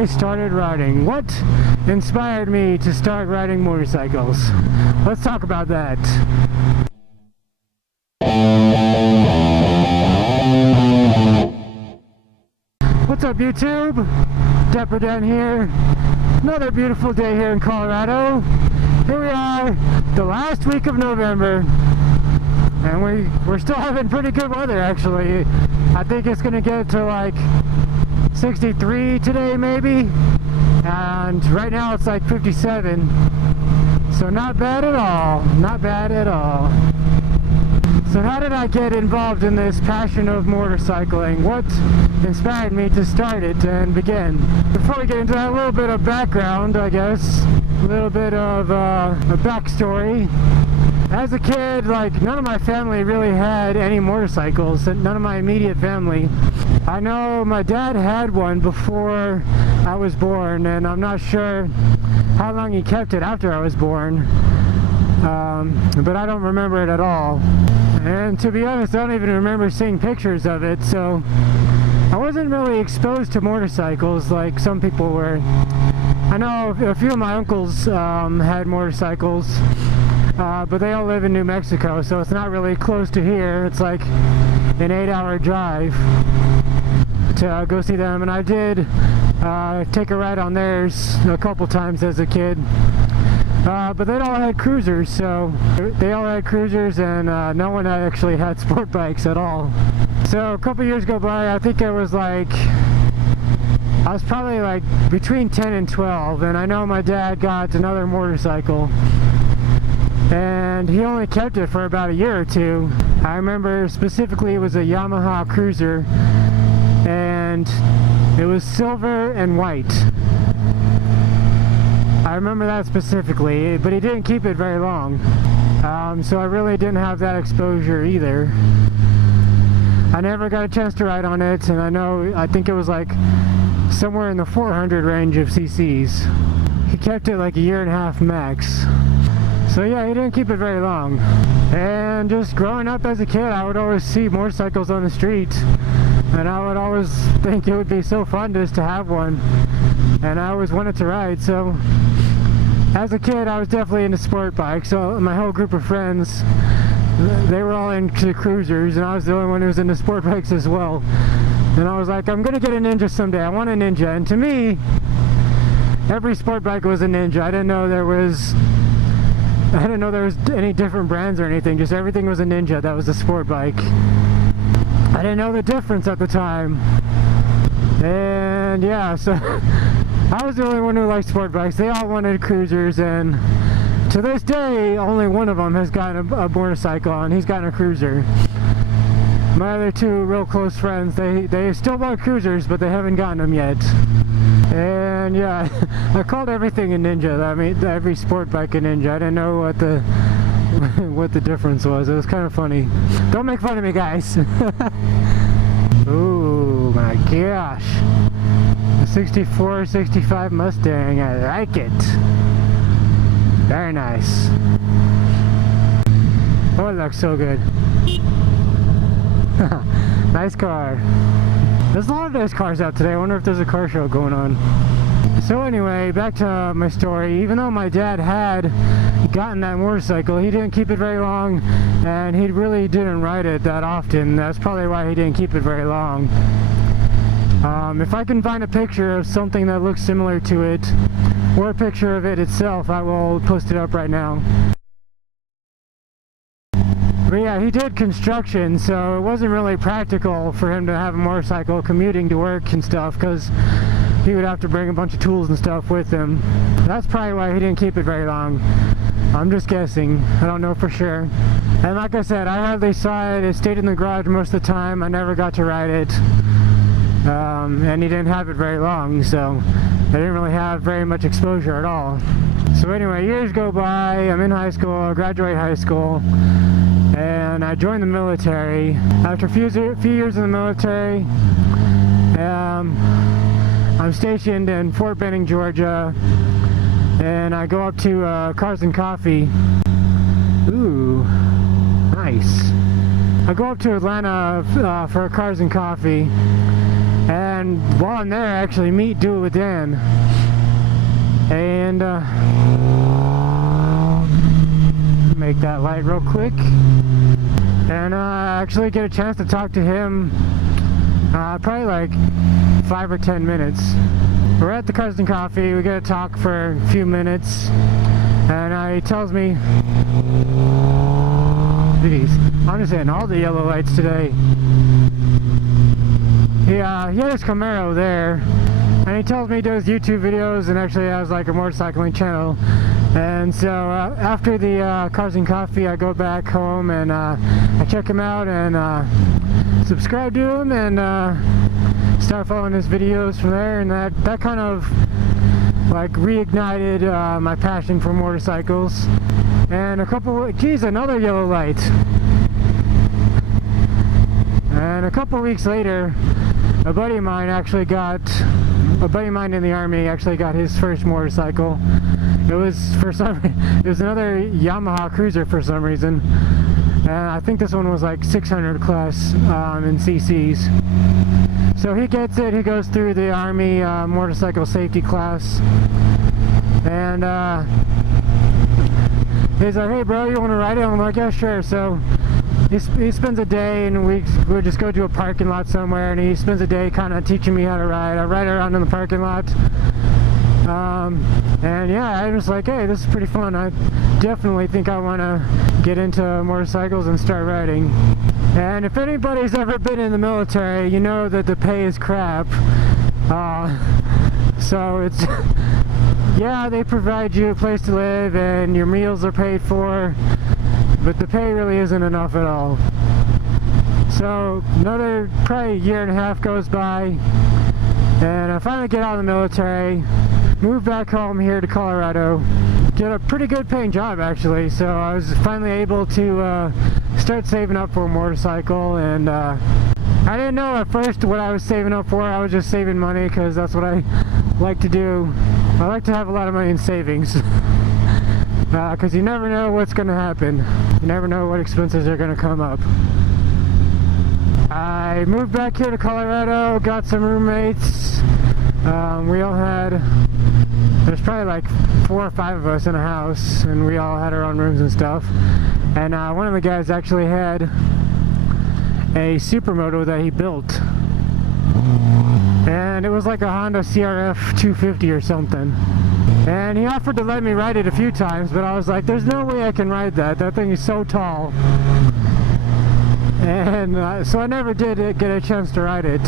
I started riding. What inspired me to start riding motorcycles? Let's talk about that. What's up, YouTube? DapperxDan here. Another beautiful day here in Colorado. Here we are, the last week of November, and we're still having pretty good weather, actually. I think it's gonna get to like 63 today, maybe, and right now it's like 57, so not bad at all, not bad at all. So how did I get involved in this passion of motorcycling? What inspired me to start it and begin? Before we get into that, a little bit of background, I guess, a little bit of a backstory. As a kid, like, none of my family really had any motorcycles, none of my immediate family. I know my dad had one before I was born, and I'm not sure how long he kept it after I was born, but I don't remember it at all. And to be honest, I don't even remember seeing pictures of it, so I wasn't really exposed to motorcycles like some people were. I know a few of my uncles had motorcycles, but they all live in New Mexico, so it's not really close to here. It's like an 8-hour drive to go see them, and I did take a ride on theirs a couple times as a kid. But they all had cruisers, so they all had cruisers, and no one actually had sport bikes at all. So a couple years go by, I think I was probably like between 10 and 12, and I know my dad got another motorcycle, and he only kept it for about a year or two. I remember specifically it was a Yamaha cruiser, and it was silver and white. I remember that specifically, but he didn't keep it very long, so I really didn't have that exposure either. I never got a chance to ride on it, and I think it was like somewhere in the 400 range of cc's. He kept it like a year and a half max, so yeah, he didn't keep it very long. And just growing up as a kid, I would always see motorcycles on the street, and I would always think it would be so fun just to have one, and I always wanted to ride. So as a kid, I was definitely into sport bikes. So my whole group of friends, they were all into cruisers, and I was the only one who was into sport bikes as well. And I was like, I'm gonna get a Ninja someday. I want a Ninja. And to me, every sport bike was a Ninja. I didn't know there was any different brands or anything. Just everything was a Ninja that was a sport bike. I didn't know the difference at the time. And yeah, so I was the only one who liked sport bikes. They all wanted cruisers, and to this day, only one of them has gotten a motorcycle, and he's gotten a cruiser. My other two real close friends, they still want cruisers, but they haven't gotten them yet. And yeah, I called everything a Ninja. I mean, every sport bike a Ninja. I didn't know what the difference was. It was kind of funny. Don't make fun of me, guys. Oh my gosh. A 64, 65 Mustang. I like it. Very nice. Oh, it looks so good. Nice car. There's a lot of nice cars out today. I wonder if there's a car show going on. So anyway, back to my story. Even though my dad had gotten that motorcycle, he didn't keep it very long, and he really didn't ride it that often. That's probably why he didn't keep it very long. If I can find a picture of something that looks similar to it, or a picture of it itself, I will post it up right now. But yeah, he did construction, so it wasn't really practical for him to have a motorcycle commuting to work and stuff, because he would have to bring a bunch of tools and stuff with him. That's probably why he didn't keep it very long. I'm just guessing. I don't know for sure. And like I said, I hardly saw it. It stayed in the garage most of the time. I never got to ride it. And he didn't have it very long, so I didn't really have very much exposure at all. So anyway, years go by. I'm in high school. I graduate high school, and I joined the military. After a few years in the military, I'm stationed in Fort Benning, Georgia, and I go up to Cars and Coffee. Ooh, nice. I go up to Atlanta for Cars and Coffee, And while I'm there, I actually meet Do It With Dan. And make that light real quick. And actually get a chance to talk to him probably like 5 or 10 minutes. We're at the Cars and Coffee, we get to talk for a few minutes, and he tells me, geez, I'm just hitting all the yellow lights today. He had his Camaro there, and he tells me he does YouTube videos and actually has like a motorcycling channel. And so after the Cars and Coffee, I go back home and I check him out and subscribe to him and start following his videos from there, and that kind of like reignited my passion for motorcycles. And another yellow light. And a couple weeks later, a buddy of mine in the Army actually got his first motorcycle. It was another Yamaha Cruiser for some reason. And I think this one was like 600 class in CCs. So he gets it, he goes through the Army motorcycle safety class. And he's like, hey bro, you want to ride it? I'm like, yeah, sure. So he spends a day, and we just go to a parking lot somewhere, and he spends a day kind of teaching me how to ride. I ride around in the parking lot. And yeah, I was like, hey, this is pretty fun. I definitely think I want to get into motorcycles and start riding. And if anybody's ever been in the military, you know that the pay is crap. So it's, yeah, they provide you a place to live and your meals are paid for, but the pay really isn't enough at all. So another probably a year and a half goes by, and I finally get out of the military, move back home here to Colorado, get a pretty good paying job actually, so I was finally able to start saving up for a motorcycle. And I didn't know at first what I was saving up for. I was just saving money because that's what I like to do. I like to have a lot of money in savings because you never know what's going to happen. You never know what expenses are going to come up. I moved back here to Colorado, got some roommates. We all had, there's probably like 4 or 5 of us in a house, and we all had our own rooms and stuff. And one of the guys actually had a supermoto that he built, and it was like a Honda CRF 250 or something. And he offered to let me ride it a few times, but I was like, there's no way I can ride that. That thing is so tall. And so I never did get a chance to ride it.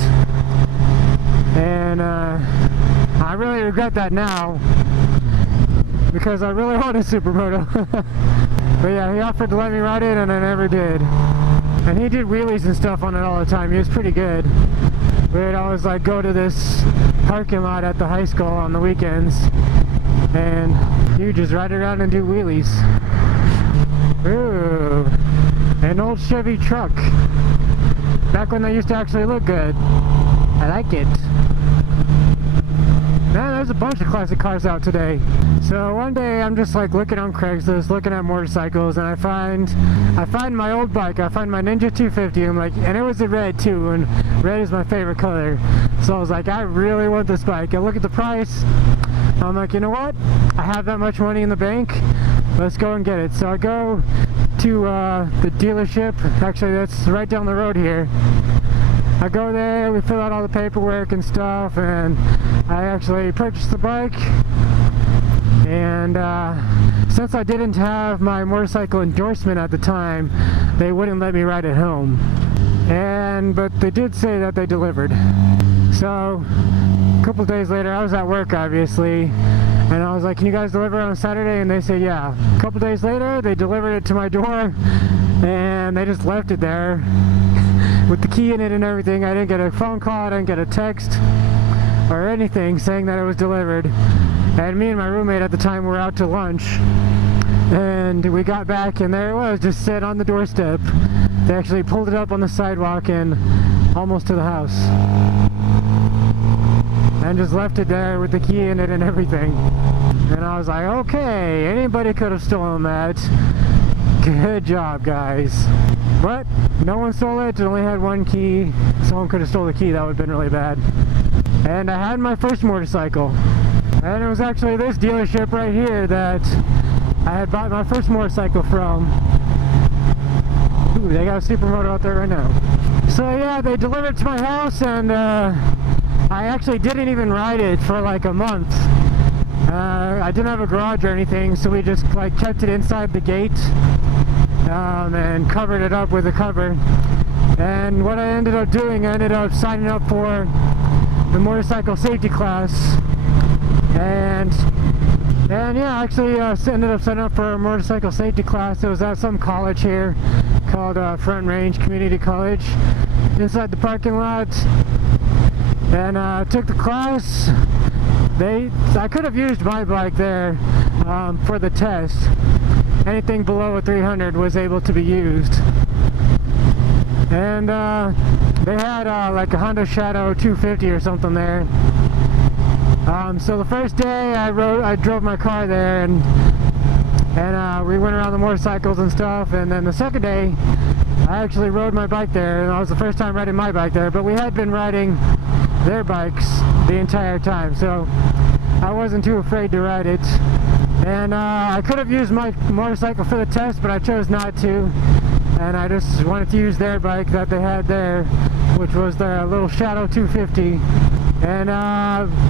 And I really regret that now, because I really want a supermoto. But yeah, he offered to let me ride it, and I never did. And he did wheelies and stuff on it all the time. He was pretty good. We'd always like go to this parking lot at the high school on the weekends, and he would just ride around and do wheelies. Ooh, an old Chevy truck. Back when they used to actually look good. I like it. Man, there's a bunch of classic cars out today. So one day I'm just like looking on Craigslist, looking at motorcycles, and I find my old bike. I find my Ninja 250. I'm like, and it was in red too, and red is my favorite color. So I was like, I really want this bike. I look at the price. I'm like, you know what? I have that much money in the bank. Let's go and get it. So I go to the dealership. Actually, that's right down the road here. I go there, we fill out all the paperwork and stuff, and I actually purchased the bike. And since I didn't have my motorcycle endorsement at the time, they wouldn't let me ride it home. But they did say that they delivered. So a couple days later, I was at work obviously, and I was like, can you guys deliver on a Saturday? And they said yeah. A couple days later, they delivered it to my door, and they just left it there with the key in it and everything. I didn't get a phone call, I didn't get a text or anything saying that it was delivered. And me and my roommate at the time were out to lunch, and we got back and there it was, just sitting on the doorstep. They actually pulled it up on the sidewalk and almost to the house, and just left it there with the key in it and everything. And I was like, okay, anybody could have stolen that. Good job, guys. But no one stole it. It only had one key, someone could have stole the key, that would have been really bad. And I had my first motorcycle. And it was actually this dealership right here that I had bought my first motorcycle from. Ooh, they got a supermoto out there right now. So yeah, they delivered it to my house, and I actually didn't even ride it for like a month. I didn't have a garage or anything, so we just like kept it inside the gate and covered it up with a cover. And what I ended up doing, I ended up signing up for the motorcycle safety class, and yeah, I actually ended up signing up for a motorcycle safety class. It was at some college here called Front Range Community College, inside the parking lot. And took the class. I could have used my bike there for the test. Anything below a 300 was able to be used. And they had like a Honda Shadow 250 or something there. So the first day I drove my car there, and we went around the motorcycles and stuff. And then the second day I actually rode my bike there, and that was the first time riding my bike there, but we had been riding their bikes the entire time, so I wasn't too afraid to ride it. And I could have used my motorcycle for the test, but I chose not to, and I just wanted to use their bike that they had there, which was their little Shadow 250. And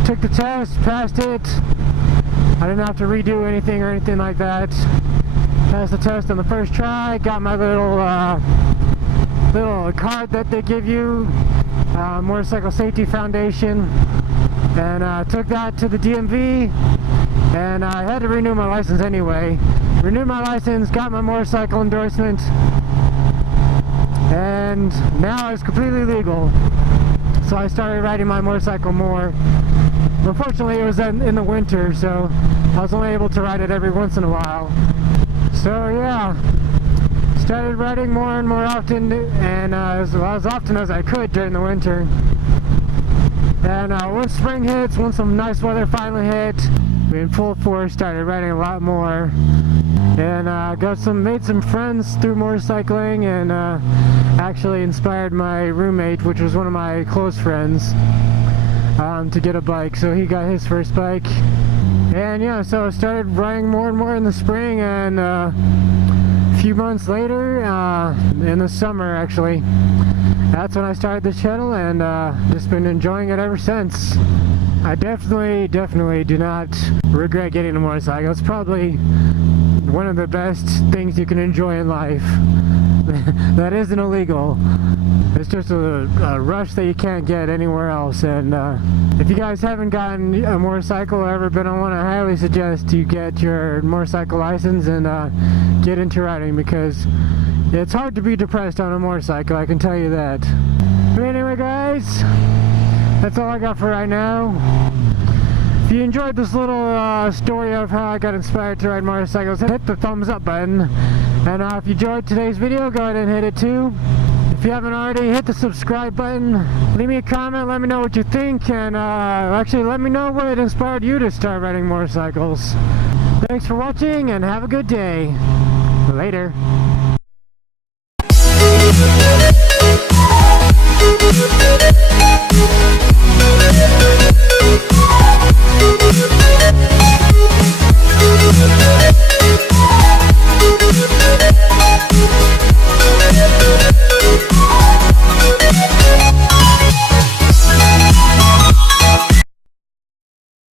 took the test, passed it. I didn't have to redo anything or anything like that. Passed the test on the first try. Got my little card that they give you, Motorcycle Safety Foundation, and took that to the DMV. And I had to renew my license anyway. Renewed my license, got my motorcycle endorsement, and now it's completely legal. So I started riding my motorcycle more. Unfortunately, it was in the winter, so I was only able to ride it every once in a while. So yeah, started riding more and more often, and as often as I could during the winter. And once spring hits, once some nice weather finally hit, we in full force started riding a lot more. And made some friends through motorcycling, and actually inspired my roommate, which was one of my close friends, to get a bike. So he got his first bike, and yeah, so I started riding more and more in the spring, and a few months later, in the summer actually, that's when I started the channel, and just been enjoying it ever since. I definitely do not regret getting a motorcycle. It's probably one of the best things you can enjoy in life that isn't illegal. It's just a rush that you can't get anywhere else. And if you guys haven't gotten a motorcycle or ever been on one, I highly suggest you get your motorcycle license and get into riding, because it's hard to be depressed on a motorcycle, I can tell you that. But anyway guys, that's all I got for right now. If you enjoyed this little story of how I got inspired to ride motorcycles, hit the thumbs up button. And if you enjoyed today's video, go ahead and hit it too. If you haven't already, hit the subscribe button. Leave me a comment, let me know what you think, and actually let me know what inspired you to start riding motorcycles. Thanks for watching, and have a good day. Later.